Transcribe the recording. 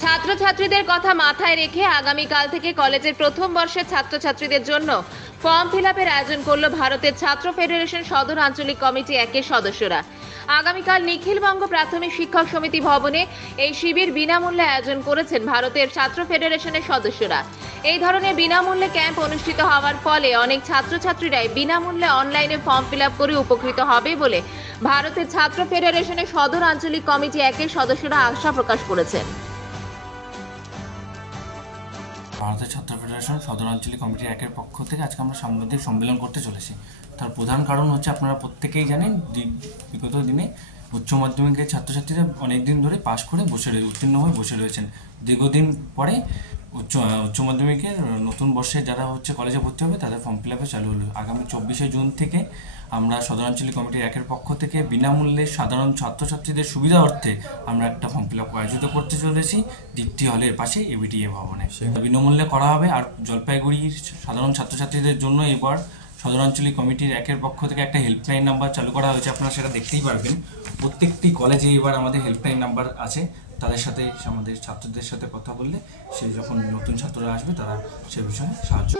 ছাত্রছাত্রীদের কথা মাথায় রেখে আগামীকাল থেকে কলেজের প্রথম বর্ষের ছাত্রছাত্রীদের জন্য ফর্ম ফিল-আপের আয়োজন করল ভারতের ছাত্র ফেডারেশন সদর আঞ্চলিক কমিটি একের সদস্যরা। আগামীকাল নিখিলবঙ্গ প্রাথমিক শিক্ষক সমিতি ভবনে এই শিবির বিনামূল্যে আয়োজন করেছেন ভারতের ছাত্র ফেডারেশনের সদস্যরা। এই ধরনের বিনামূল্যে ক্যাম্প অনুষ্ঠিত হওয়ার ফলে অনেক ছাত্রছাত্রীরাই বিনামূল্যে অনলাইনে ফর্ম ফিল-আপ করে উপকৃত হবে বলে ভারতের ছাত্র ফেডারেশনের সদর আঞ্চলিক কমিটি একের সদস্যরা আশা প্রকাশ করেছেন। ভারতের ছাত্র ফেডারেশন সদর আঞ্চলিক কমিটি একের পক্ষ থেকে আজকে আমরা সাংবাদিক সম্মেলন করতে চলেছি। তার প্রধান কারণ হচ্ছে আপনারা প্রত্যেকেই জানেন, বিগত দিনে উচ্চ মাধ্যমিকের ছাত্রছাত্রীরা অনেক দিন ধরে পাশ করে উত্তীর্ণ হয়ে বসে রয়েছেন। দীর্ঘদিন পরে উচ্চ মাধ্যমিকের নতুন বর্ষে যারা কলেজে ভর্তি হবে তাদের ফর্ম ফিল আপে চালু হলো। আগামী 24শে জুন থেকে আমরা সদর আঞ্চলিক কমিটির একের পক্ষ থেকে বিনামূল্যে সাধারণ ছাত্রছাত্রীদের সুবিধা অর্থে আমরা একটা ফর্ম ফিল আপ আয়োজিত করতে চলেছি দীপ্তি হলের পাশে এবিটিএ ভবনে। বিনামূল্যে করা হবে। আর জলপাইগুড়ির সাধারণ ছাত্রছাত্রীদের জন্য এবার সদর আঞ্চলিক কমিটির একের পক্ষ থেকে একটা হেল্পলাইন নাম্বার চালু করা হয়েছে। আপনারা সেটা দেখতেই পারবেন। প্রত্যেকটি কলেজে এবার আমাদের হেল্পলাইন নাম্বার আছে। তাদের সাথে আমাদের ছাত্রদের সাথে কথা বললে সে যখন নতুন ছাত্ররা আসবে তারা সে বিষয়ে সাহায্য